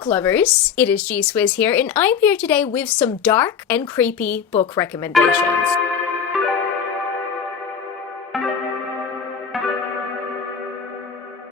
book lovers, it is G-Swizz here, and I'm here today with some dark and creepy book recommendations.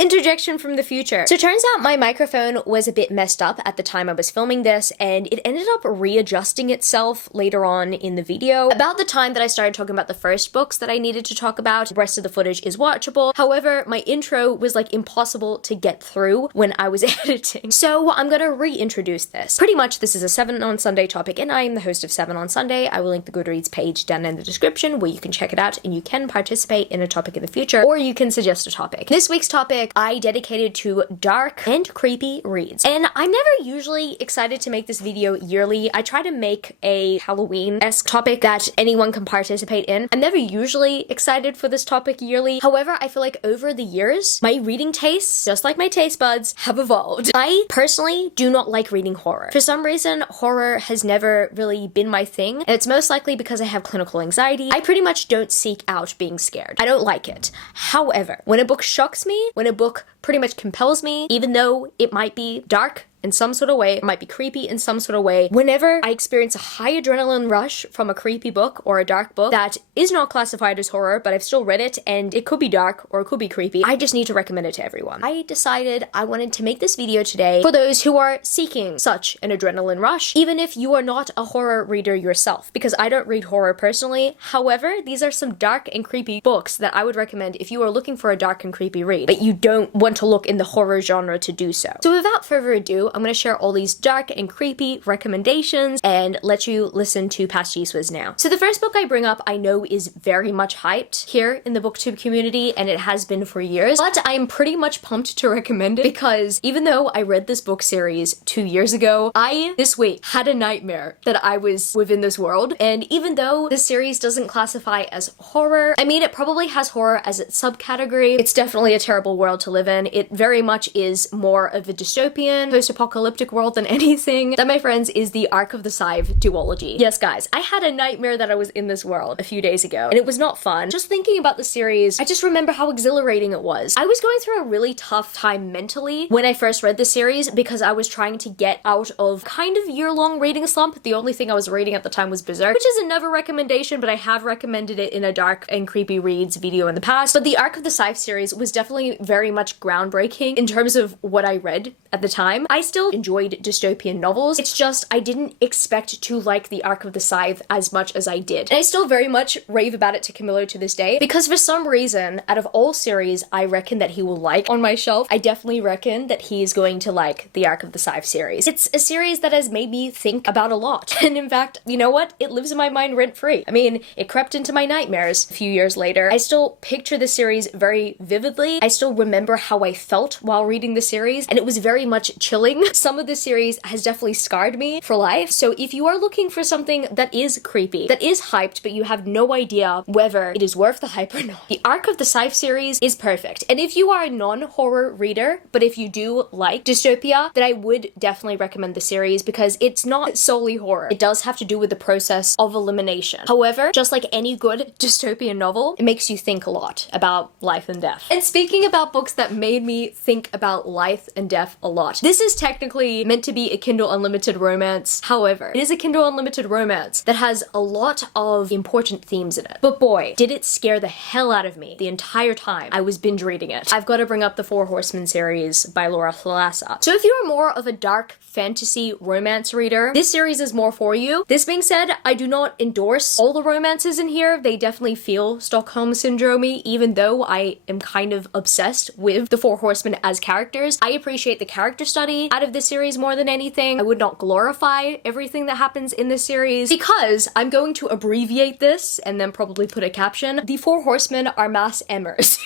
Interjection from the future. So it turns out my microphone was a bit messed up at the time I was filming this, and it ended up readjusting itself later on in the video. About the time that I started talking about the first books that I needed to talk about, the rest of the footage is watchable. However, my intro was like impossible to get through when I was editing. So I'm gonna reintroduce this. Pretty much this is a 7 on Sunday topic, and I am the host of 7 on Sunday. I will link the Goodreads page down in the description where you can check it out and you can participate in a topic in the future, or you can suggest a topic. This week's topic I dedicated to dark and creepy reads. And I'm never usually excited to make this video yearly. I try to make a Halloween-esque topic that anyone can participate in. I'm never usually excited for this topic yearly. However, I feel like over the years, my reading tastes, just like my taste buds, have evolved. I personally do not like reading horror. For some reason, horror has never really been my thing, and it's most likely because I have clinical anxiety. I pretty much don't seek out being scared. I don't like it. However, when a book shocks me, when a book pretty much compels me, even though it might be dark in some sort of way, it might be creepy in some sort of way. Whenever I experience a high adrenaline rush from a creepy book or a dark book that is not classified as horror, but I've still read it and it could be dark or it could be creepy, I just need to recommend it to everyone. I decided I wanted to make this video today for those who are seeking such an adrenaline rush, even if you are not a horror reader yourself, because I don't read horror personally. However, these are some dark and creepy books that I would recommend if you are looking for a dark and creepy read, but you don't want to look in the horror genre to do so. So without further ado, I'm going to share all these dark and creepy recommendations and let you listen to past G-Swizz now. So the first book I bring up I know is very much hyped here in the booktube community, and it has been for years, but I am pretty much pumped to recommend it because even though I read this book series 2 years ago, I this week had a nightmare that I was within this world. And even though the series doesn't classify as horror, I mean, it probably has horror as its subcategory. It's definitely a terrible world to live in. It very much is more of a dystopian, post-apocalyptic world than anything. That, my friends, is the Arc of the Scythe duology. Yes, guys, I had a nightmare that I was in this world a few days ago, and it was not fun. Just thinking about the series, I just remember how exhilarating it was. I was going through a really tough time mentally when I first read the series because I was trying to get out of kind of year-long reading slump. The only thing I was reading at the time was Berserk, which is another recommendation, but I have recommended it in a dark and creepy reads video in the past. But the Arc of the Scythe series was definitely very much groundbreaking in terms of what I read at the time. I still enjoyed dystopian novels. It's just I didn't expect to like the Arc of the Scythe as much as I did. And I still very much rave about it to Camilo to this day because for some reason, out of all series I reckon that he will like on my shelf, I definitely reckon that he is going to like the Arc of the Scythe series. It's a series that has made me think about a lot. And in fact, you know what? It lives in my mind rent-free. I mean, it crept into my nightmares a few years later. I still picture the series very vividly. I still remember how I felt while reading the series, and it was very much chilling. Some of the series has definitely scarred me for life. So if you are looking for something that is creepy, that is hyped, but you have no idea whether it is worth the hype or not, the Arc of the Scythe series is perfect. And if you are a non-horror reader, but if you do like dystopia, then I would definitely recommend the series because it's not solely horror. It does have to do with the process of elimination. However, just like any good dystopian novel, it makes you think a lot about life and death. And speaking about books that made me think about life and death a lot, this is technically meant to be a Kindle Unlimited romance. However, it is a Kindle Unlimited romance that has a lot of important themes in it. But boy, did it scare the hell out of me the entire time I was binge reading it. I've got to bring up the Four Horsemen series by Laura Thalassa. So if you are more of a dark fantasy romance reader, this series is more for you. This being said, I do not endorse all the romances in here. They definitely feel Stockholm Syndrome-y, even though I am kind of obsessed with the Four Horsemen as characters. I appreciate the character study out of this series more than anything. I would not glorify everything that happens in this series because I'm going to abbreviate this and then probably put a caption. The Four Horsemen are mass emmers.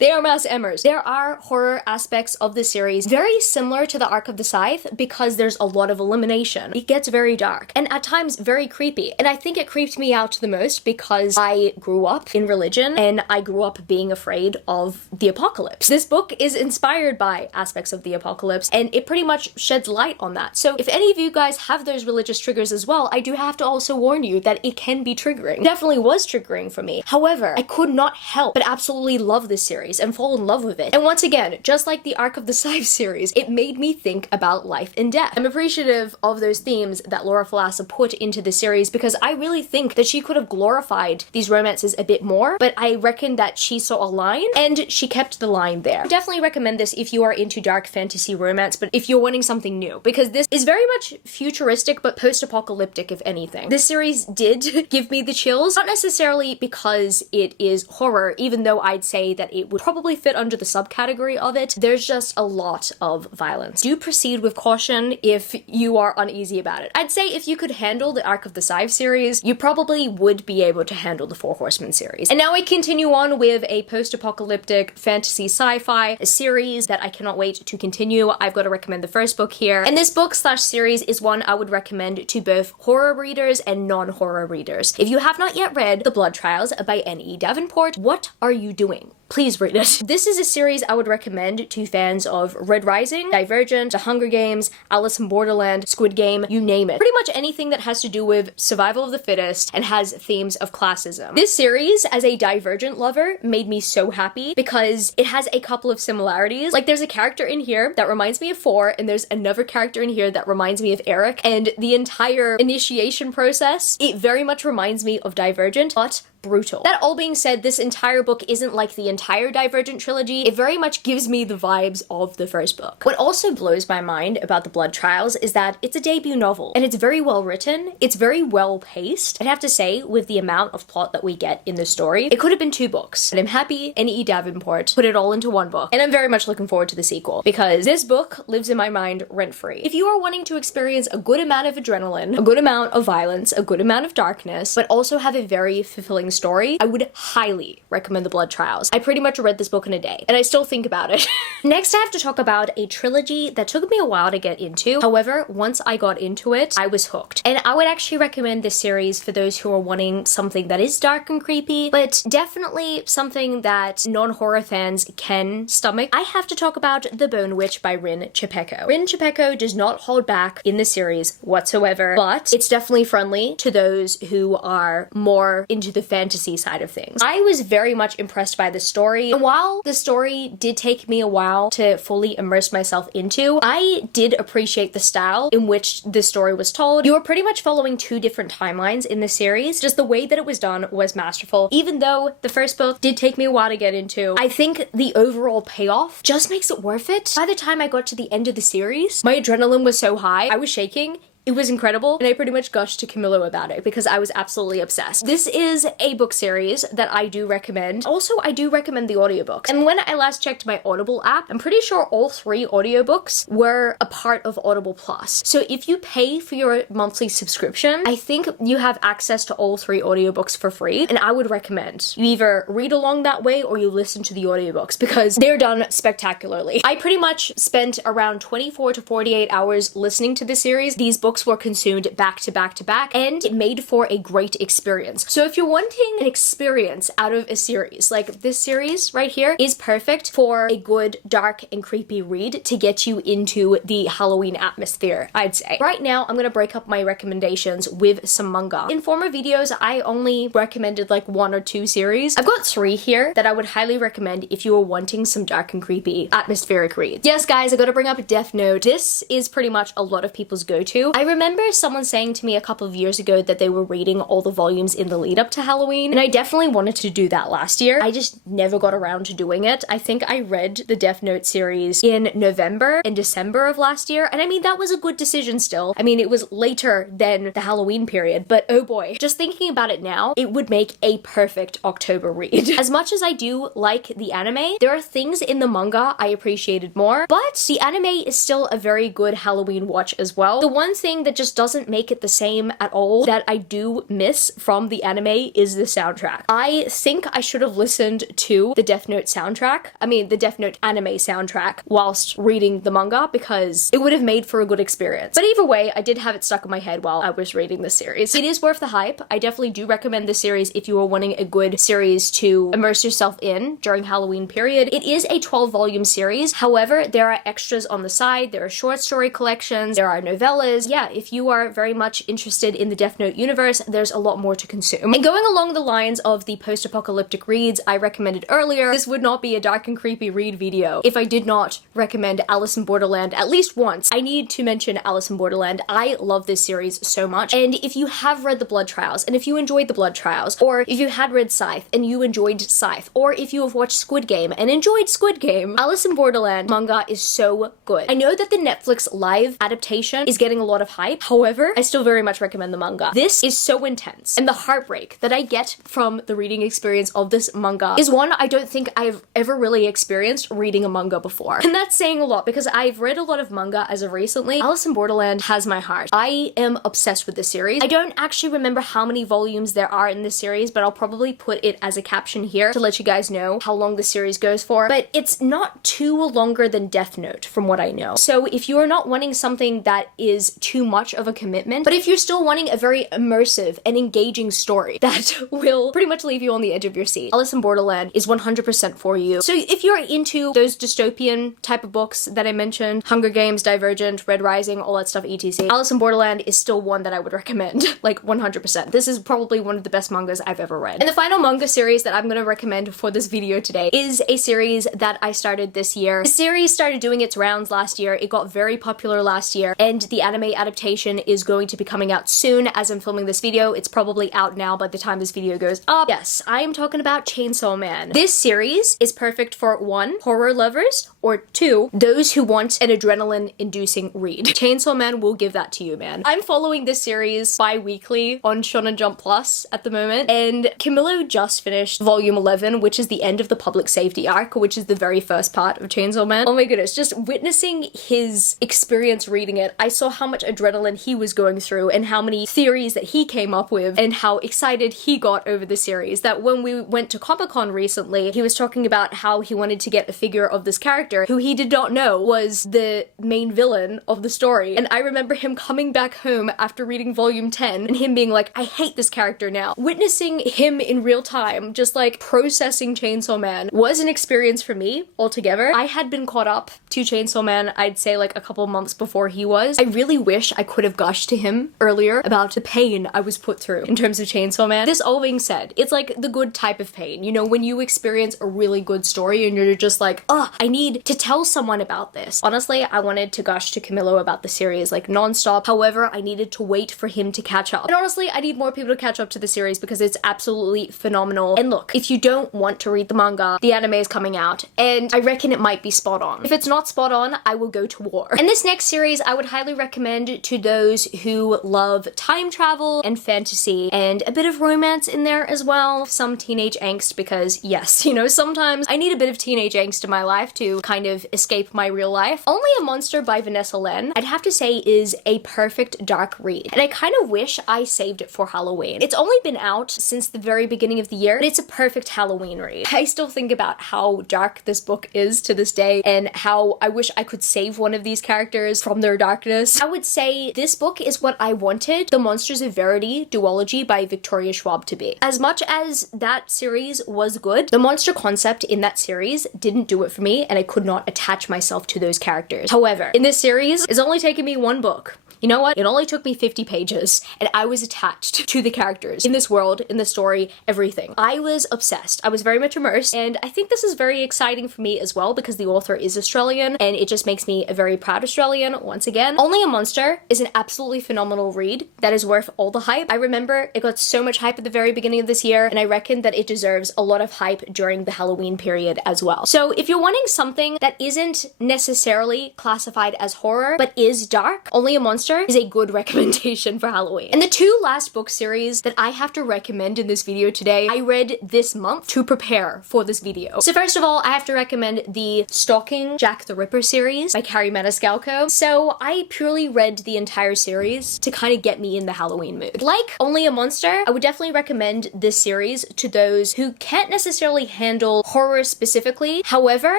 They are mass emmers. There are horror aspects of the series very similar to the Arc of the Scythe because there's a lot of elimination. It gets very dark and at times very creepy. And I think it creeped me out the most because I grew up in religion and I grew up being afraid of the apocalypse. This book is inspired by aspects of the apocalypse and it pretty much sheds light on that. So if any of you guys have those religious triggers as well, I do have to also warn you that it can be triggering. It definitely was triggering for me. However, I could not help but absolutely love this this series and fall in love with it. And once again, just like the arc of the Scythe series, it made me think about life and death. I'm appreciative of those themes that Laura Falasa put into the series because I really think that she could have glorified these romances a bit more, but I reckon that she saw a line and she kept the line there. I definitely recommend this if you are into dark fantasy romance, but if you're wanting something new, because this is very much futuristic but post-apocalyptic, if anything. This series did give me the chills, not necessarily because it is horror, even though I'd say that it would probably fit under the subcategory of it. There's just a lot of violence. Do proceed with caution if you are uneasy about it. I'd say if you could handle the arc of the Scythe series, you probably would be able to handle the Four Horsemen series. And now I continue on with a post-apocalyptic fantasy sci-fi series that I cannot wait to continue. I've got to recommend the first book here. And this book slash series is one I would recommend to both horror readers and non-horror readers. If you have not yet read The Blood Trials by N.E. Davenport, what are you doing? Please read it. This is a series I would recommend to fans of Red Rising, Divergent, The Hunger Games, Alice in Borderland, Squid Game, you name it. Pretty much anything that has to do with survival of the fittest and has themes of classism. This series, as a Divergent lover, made me so happy because it has a couple of similarities. Like, there's a character in here that reminds me of Four, and there's another character in here that reminds me of Eric, and the entire initiation process, it very much reminds me of Divergent, but brutal. That all being said, this entire book isn't like the entire Divergent trilogy. It very much gives me the vibes of the first book. What also blows my mind about The Blood Trials is that it's a debut novel, and it's very well written, it's very well paced. I'd have to say, with the amount of plot that we get in the story, it could have been 2 books, and I'm happy N.E. Davenport put it all into 1 book, and I'm very much looking forward to the sequel, because this book lives in my mind rent-free. If you are wanting to experience a good amount of adrenaline, a good amount of violence, a good amount of darkness, but also have a very fulfilling story, I would highly recommend The Blood Trials. I pretty much read this book in a day, and I still think about it. Next, I have to talk about a trilogy that took me a while to get into. However, once I got into it, I was hooked. And I would actually recommend this series for those who are wanting something that is dark and creepy, but definitely something that non-horror fans can stomach. I have to talk about The Bone Witch by Rin Chipeko. Rin Chipeko does not hold back in the series whatsoever, but it's definitely friendly to those who are more into the fantasy side of things. I was very much impressed by the story, and while the story did take me a while to fully immerse myself into, I did appreciate the style in which the story was told. You were pretty much following 2 different timelines in the series. Just the way that it was done was masterful. Even though the first book did take me a while to get into, I think the overall payoff just makes it worth it. By the time I got to the end of the series, my adrenaline was so high, I was shaking. It was incredible, and I pretty much gushed to Camilo about it because I was absolutely obsessed. This is a book series that I do recommend. Also, I do recommend the audiobooks. And when I last checked my Audible app, I'm pretty sure all 3 audiobooks were a part of Audible Plus. So if you pay for your monthly subscription, I think you have access to all 3 audiobooks for free, and I would recommend you either read along that way or you listen to the audiobooks because they're done spectacularly. I pretty much spent around 24 to 48 hours listening to the series. These books were consumed back to back to back, and it made for a great experience. So if you're wanting an experience out of a series, like this series right here is perfect for a good dark and creepy read to get you into the Halloween atmosphere, I'd say. Right now, I'm gonna break up my recommendations with some manga. In former videos, I only recommended like 1 or 2 series. I've got 3 here that I would highly recommend if you are wanting some dark and creepy atmospheric reads. Yes, guys, I gotta bring up Death Note. This is pretty much a lot of people's go-to. I remember someone saying to me a couple of years ago that they were reading all the volumes in the lead up to Halloween, and I definitely wanted to do that last year. I just never got around to doing it. I think I read the Death Note series in November and December of last year, and I mean, that was a good decision still. I mean, it was later than the Halloween period, but oh boy, just thinking about it now, it would make a perfect October read. As much as I do like the anime, there are things in the manga I appreciated more, but the anime is still a very good Halloween watch as well. The one thing that just doesn't make it the same at all that I do miss from the anime is the soundtrack. I think I should have listened to the Death Note soundtrack, the Death Note anime soundtrack, whilst reading the manga because it would have made for a good experience. But either way, I did have it stuck in my head while I was reading the series. It is worth the hype. I definitely do recommend this series if you are wanting a good series to immerse yourself in during Halloween period. It is a 12-volume series. However, there are extras on the side. There are short story collections. There are novellas. Yeah, yeah, if you are very much interested in the Death Note universe, there's a lot more to consume. And going along the lines of the post-apocalyptic reads I recommended earlier, this would not be a dark and creepy read video if I did not recommend Alice in Borderland at least once. I need to mention Alice in Borderland. I love this series so much, and if you have read the Blood Trials, and if you enjoyed the Blood Trials, or if you had read Scythe and you enjoyed Scythe, or if you have watched Squid Game and enjoyed Squid Game, Alice in Borderland manga is so good. I know that the Netflix live adaptation is getting a lot of hype, however, I still very much recommend the manga. This is so intense, and the heartbreak that I get from the reading experience of this manga is one I don't think I've ever really experienced reading a manga before. And that's saying a lot because I've read a lot of manga as of recently. Alice in Borderland has my heart. I am obsessed with this series. I don't actually remember how many volumes there are in this series, but I'll probably put it as a caption here to let you guys know how long the series goes for. But it's not too longer than Death Note from what I know. So if you are not wanting something that is too much of a commitment, but if you're still wanting a very immersive and engaging story that will pretty much leave you on the edge of your seat, Alice in Borderland is 100% for you. So if you're into those dystopian type of books that I mentioned, Hunger Games, Divergent, Red Rising, all that stuff, etc., Alice in Borderland is still one that I would recommend, like 100%. This is probably one of the best mangas I've ever read. And the final manga series that I'm going to recommend for this video today is a series that I started this year. The series started doing its rounds last year. It got very popular last year, and the anime adaptation is going to be coming out soon as I'm filming this video. It's probably out now by the time this video goes up. Yes, I am talking about Chainsaw Man. This series is perfect for 1, horror lovers, or 2, those who want an adrenaline-inducing read. Chainsaw Man will give that to you, man. I'm following this series bi-weekly on Shonen Jump Plus at the moment, and Camilo just finished volume 11, which is the end of the public safety arc, which is the very first part of Chainsaw Man. Oh my goodness, just witnessing his experience reading it, I saw how much adrenaline he was going through and how many theories that he came up with and how excited he got over the series, that when we went to Comic-Con recently, he was talking about how he wanted to get a figure of this character who he did not know was the main villain of the story. And I remember him coming back home after reading volume 10 and him being like, I hate this character now. Witnessing him in real time, just like processing Chainsaw Man, was an experience for me altogether. I had been caught up to Chainsaw Man, I'd say like a couple months before he was. I really wish I could have gushed to him earlier about the pain I was put through in terms of Chainsaw Man. This all being said, it's like the good type of pain. You know, when you experience a really good story and you're just like, oh, I need to tell someone about this. Honestly, I wanted to gush to Camilo about the series like non-stop. However, I needed to wait for him to catch up. And honestly, I need more people to catch up to the series because it's absolutely phenomenal. And look, if you don't want to read the manga, the anime is coming out, and I reckon it might be spot on. If it's not spot on, I will go to war. And this next series, I would highly recommend to those who love time travel and fantasy and a bit of romance in there as well. Some teenage angst, because yes, you know, sometimes I need a bit of teenage angst in my life to kind of escape my real life. Only a Monster by Vanessa Len, I'd have to say, is a perfect dark read. And I kind of wish I saved it for Halloween. It's only been out since the very beginning of the year, but it's a perfect Halloween read. I still think about how dark this book is to this day and how I wish I could save one of these characters from their darkness. I would say this book is what I wanted the Monsters of Verity duology by Victoria Schwab to be. As much as that series was good, the monster concept in that series didn't do it for me, and I could not attach myself to those characters. However, in this series, it's only taken me one book. You know what? It only took me 50 pages, and I was attached to the characters in this world, in the story, everything. I was obsessed. I was very much immersed, and I think this is very exciting for me as well because the author is Australian, and it just makes me a very proud Australian once again. Only a Monster is an absolutely phenomenal read that is worth all the hype. I remember it got so much hype at the very beginning of this year, and I reckon that it deserves a lot of hype during the Halloween period as well. So if you're wanting something that isn't necessarily classified as horror, but is dark, Only a Monster is a good recommendation for Halloween. And the 2 last book series that I have to recommend in this video today, I read this month to prepare for this video. So first of all, I have to recommend the Stalking Jack the Ripper series by Carrie Maniscalco. So I purely read the entire series to kind of get me in the Halloween mood. Like Only a Monster, I would definitely recommend this series to those who can't necessarily handle horror specifically, however,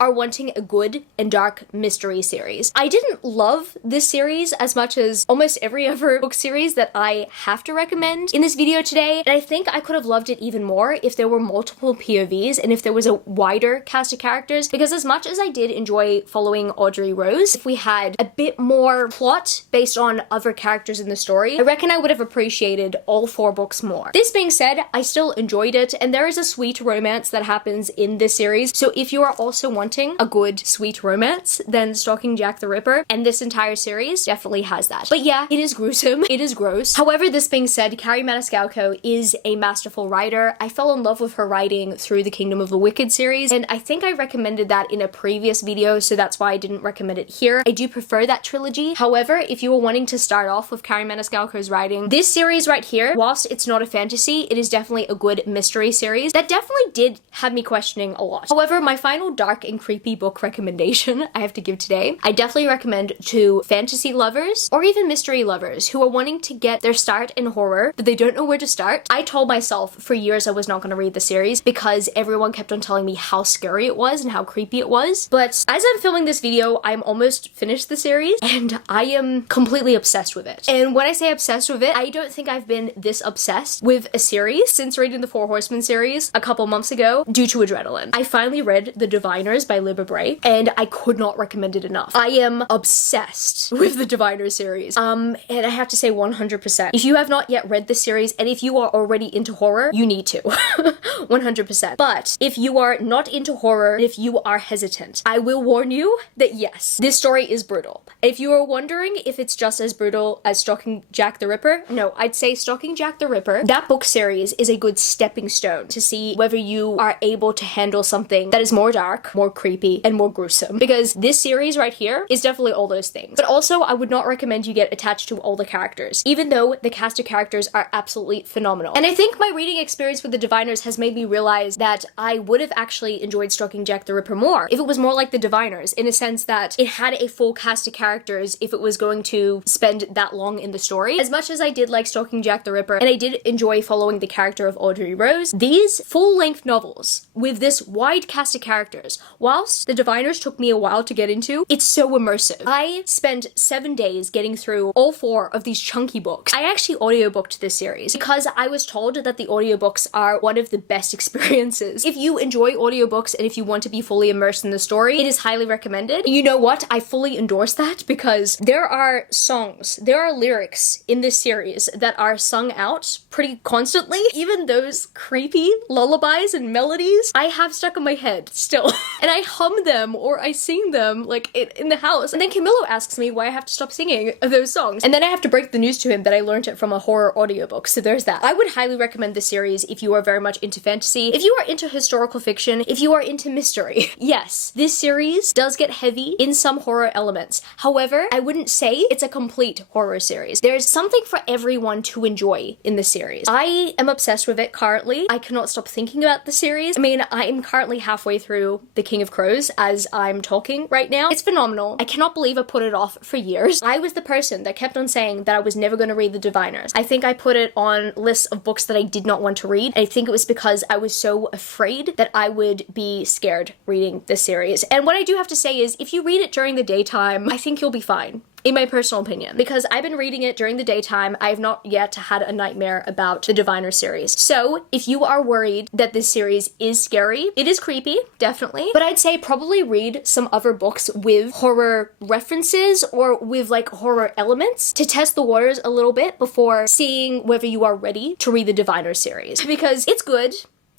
are wanting a good and dark mystery series. I didn't love this series as much touches almost every other book series that I have to recommend in this video today, and I think I could have loved it even more if there were multiple POVs and if there was a wider cast of characters, because as much as I did enjoy following Audrey Rose, if we had a bit more plot based on other characters in the story, I reckon I would have appreciated all 4 books more. This being said, I still enjoyed it, and there is a sweet romance that happens in this series, so if you are also wanting a good sweet romance, then Stalking Jack the Ripper and this entire series definitely has that. But yeah, it is gruesome, it is gross. However, this being said, Carrie Maniscalco is a masterful writer. I fell in love with her writing through the Kingdom of the Wicked series, and I think I recommended that in a previous video, so that's why I didn't recommend it here. I do prefer that trilogy. However, if you were wanting to start off with Carrie Maniscalco's writing, this series right here, whilst it's not a fantasy, it is definitely a good mystery series that definitely did have me questioning a lot. However, my final dark and creepy book recommendation I have to give today, I definitely recommend to fantasy lovers or even mystery lovers who are wanting to get their start in horror but they don't know where to start. I told myself for years I was not going to read the series because everyone kept on telling me how scary it was and how creepy it was, but as I'm filming this video, I'm almost finished the series and I am completely obsessed with it. And when I say obsessed with it, I don't think I've been this obsessed with a series since reading the 4 Horsemen series a couple months ago due to adrenaline. I finally read The Diviners by Libba Bray, and I could not recommend it enough. I am obsessed with the Diviners series. And I have to say 100%. If you have not yet read this series, and if you are already into horror, you need to. 100%. But if you are not into horror, and if you are hesitant, I will warn you that yes, this story is brutal. If you are wondering if it's just as brutal as Stalking Jack the Ripper, no, I'd say Stalking Jack the Ripper, that book series is a good stepping stone to see whether you are able to handle something that is more dark, more creepy, and more gruesome. Because this series right here is definitely all those things. But also, I would not recommend you get attached to all the characters, even though the cast of characters are absolutely phenomenal. And I think my reading experience with the Diviners has made me realize that I would have actually enjoyed Stalking Jack the Ripper more if it was more like the Diviners, in a sense that it had a full cast of characters if it was going to spend that long in the story. As much as I did like Stalking Jack the Ripper, and I did enjoy following the character of Audrey Rose, these full-length novels with this wide cast of characters, whilst the Diviners took me a while to get into, it's so immersive. I spent 7 days getting through all 4 of these chunky books. I actually audiobooked this series because I was told that the audiobooks are one of the best experiences. If you enjoy audiobooks and if you want to be fully immersed in the story, it is highly recommended. You know what? I fully endorse that because there are songs, there are lyrics in this series that are sung out pretty constantly. Even those creepy lullabies and melodies I have stuck in my head still. And I hum them or I sing them like in the house. And then Camilo asks me why I have to stop singing those songs. And then I have to break the news to him that I learned it from a horror audiobook. So there's that. I would highly recommend this series if you are very much into fantasy, if you are into historical fiction, if you are into mystery. Yes, this series does get heavy in some horror elements. However, I wouldn't say it's a complete horror series. There's something for everyone to enjoy in the series. I am obsessed with it currently. I cannot stop thinking about the series. I mean, I am currently halfway through The King of Crows as I'm talking right now. It's phenomenal. I cannot believe I put it off for years. I was the person that kept on saying that I was never going to read The Diviners. I think I put it on lists of books that I did not want to read. I think it was because I was so afraid that I would be scared reading this series. And what I do have to say is, if you read it during the daytime, I think you'll be fine. In my personal opinion, because I've been reading it during the daytime, I have not yet had a nightmare about the Diviner series. So if you are worried that this series is scary, it is creepy, definitely, but I'd say probably read some other books with horror references or with like horror elements to test the waters a little bit before seeing whether you are ready to read the Diviner series, because it's good,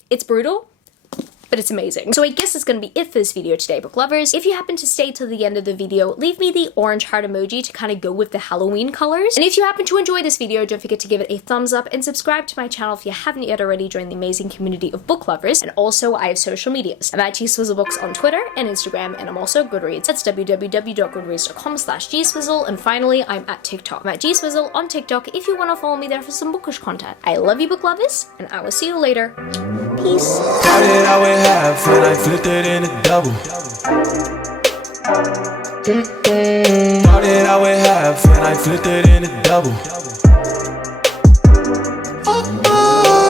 it's brutal, but it's amazing. So I guess that's gonna be it for this video today, book lovers. If you happen to stay till the end of the video, leave me the orange heart emoji to kind of go with the Halloween colors. And if you happen to enjoy this video, don't forget to give it a thumbs up and subscribe to my channel if you haven't yet already. Join the amazing community of book lovers. And also, I have social medias. I'm at GSwizzleBooks on Twitter and Instagram, and I'm also GoodReads. That's www.goodreads.com/GSwizzle. And finally, I'm at TikTok. I'm at GSwizzle on TikTok if you want to follow me there for some bookish content. I love you, book lovers, and I will see you later. Peace. Half and I flipped it in a double. Started out with half and I flipped it in a double.